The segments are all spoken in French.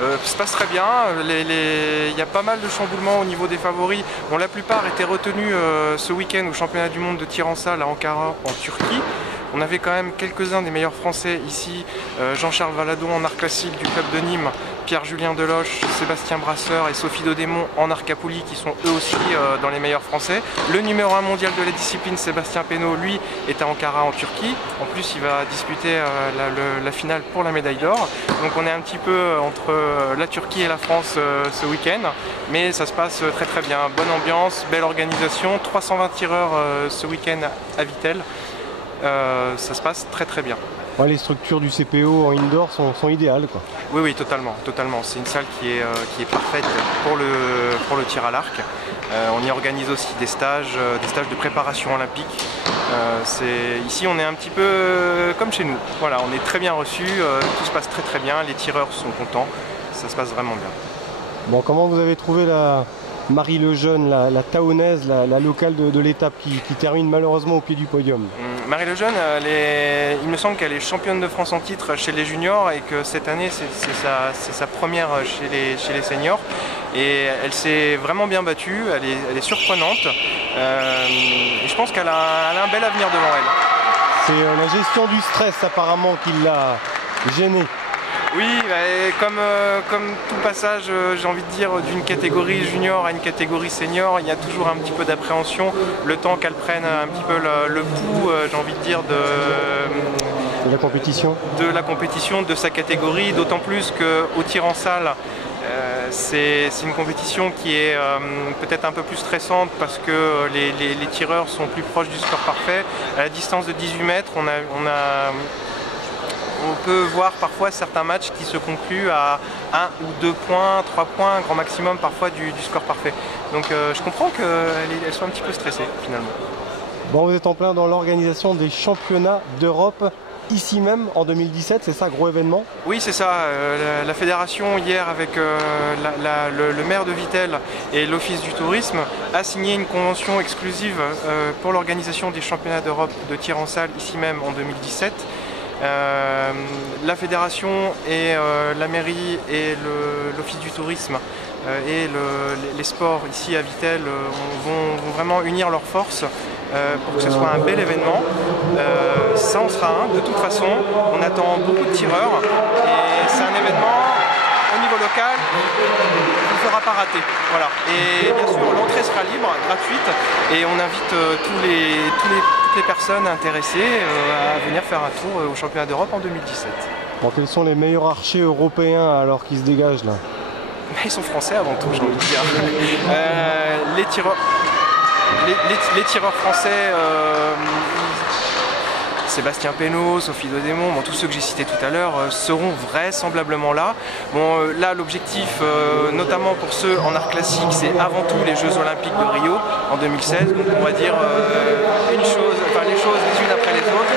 Ça se passe très bien, il y a pas mal de chamboulements au niveau des favoris. Bon, la plupart étaient retenus ce week-end au championnat du monde de tir en salle à Ankara en Turquie. On avait quand même quelques-uns des meilleurs Français ici, Jean-Charles Valadon en art classique du club de Nîmes, Pierre-Julien Deloche, Sébastien Brasseur et Sophie Dodémon en art Capulli qui sont eux aussi dans les meilleurs Français. Le numéro 1 mondial de la discipline, Sébastien Penaud, lui est à Ankara en Turquie. En plus, il va disputer la finale pour la médaille d'or. Donc on est un petit peu entre la Turquie et la France ce week-end, mais ça se passe très très bien. Bonne ambiance, belle organisation, 320 tireurs ce week-end à Vittel. Ça se passe très très bien. Ouais, les structures du CPO en indoor sont idéales, quoi. Oui, oui, totalement, totalement. C'est une salle qui est parfaite pour le tir à l'arc. On y organise aussi des stages de préparation olympique. Ici, on est un petit peu comme chez nous. Voilà, on est très bien reçus, tout se passe très très bien, les tireurs sont contents, ça se passe vraiment bien. Bon, comment vous avez trouvé Marie Lejeune, la Taonnaise, la locale de l'étape qui termine malheureusement au pied du podium? Marie Lejeune, il me semble qu'elle est championne de France en titre chez les juniors et que cette année c'est sa première chez les seniors. Et elle s'est vraiment bien battue, elle est surprenante. Et je pense qu'elle a un bel avenir devant elle. C'est la gestion du stress apparemment qui l'a gênée. Oui, comme tout passage, j'ai envie de dire, d'une catégorie junior à une catégorie senior, il y a toujours un petit peu d'appréhension, le temps qu'elle prenne un petit peu le pouls, j'ai envie de dire, de la compétition de sa catégorie, d'autant plus qu'au tir en salle, c'est une compétition qui est peut-être un peu plus stressante parce que les tireurs sont plus proches du score parfait. À la distance de 18 mètres, on peut voir parfois certains matchs qui se concluent à 1 ou 2 points, 3 points, grand maximum parfois du score parfait. Donc je comprends qu'elle soit un petit peu stressée finalement. Bon, vous êtes en plein dans l'organisation des championnats d'Europe ici même en 2017, c'est ça, gros événement? Oui, c'est ça. La fédération hier avec le maire de Vittel et l'office du tourisme a signé une convention exclusive pour l'organisation des championnats d'Europe de tir en salle ici même en 2017. La fédération et la mairie et l'office du tourisme et les sports ici à Vittel vont vraiment unir leurs forces pour que ce soit un bel événement. Ça en sera un, de toute façon, on attend beaucoup de tireurs et c'est un événement au niveau local qui ne sera pas raté. Voilà. Et bien sûr l'entrée sera libre, gratuite, et on invite toutes les personnes intéressées à venir faire un tour au championnat d'Europe en 2017. Bon, quels sont les meilleurs archers européens alors qui se dégagent là? Ils sont français avant tout, j'ai envie de dire. Les tireurs français, Sébastien Penaud, Sophie Dodémon, tous ceux que j'ai cités tout à l'heure seront vraisemblablement là. Bon, là, l'objectif, notamment pour ceux en art classique, c'est avant tout les Jeux Olympiques de Rio en 2016. Donc on va dire les choses les unes après les autres.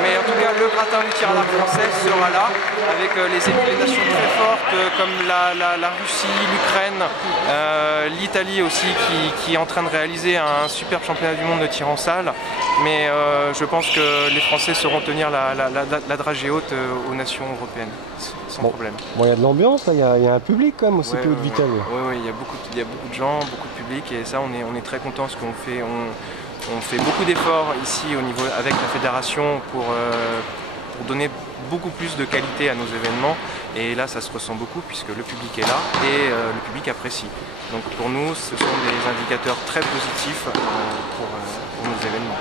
Mais en tout cas, le gratin du tir à l'arc français sera là, avec les nations très fortes comme la Russie, l'Ukraine, l'Italie aussi qui est en train de réaliser un super championnat du monde de tir en salle. Mais je pense que les Français sauront tenir la dragée haute aux nations européennes, sans problème. Bon, il y a de l'ambiance, il y a un public quand même au CPO de Vittel. Oui, il y a beaucoup de gens, beaucoup de public, et ça on est très content parce qu'on fait. On fait beaucoup d'efforts ici avec la fédération pour donner beaucoup plus de qualité à nos événements, et là ça se ressent beaucoup puisque le public est là et le public apprécie. Donc pour nous ce sont des indicateurs très positifs pour nos événements.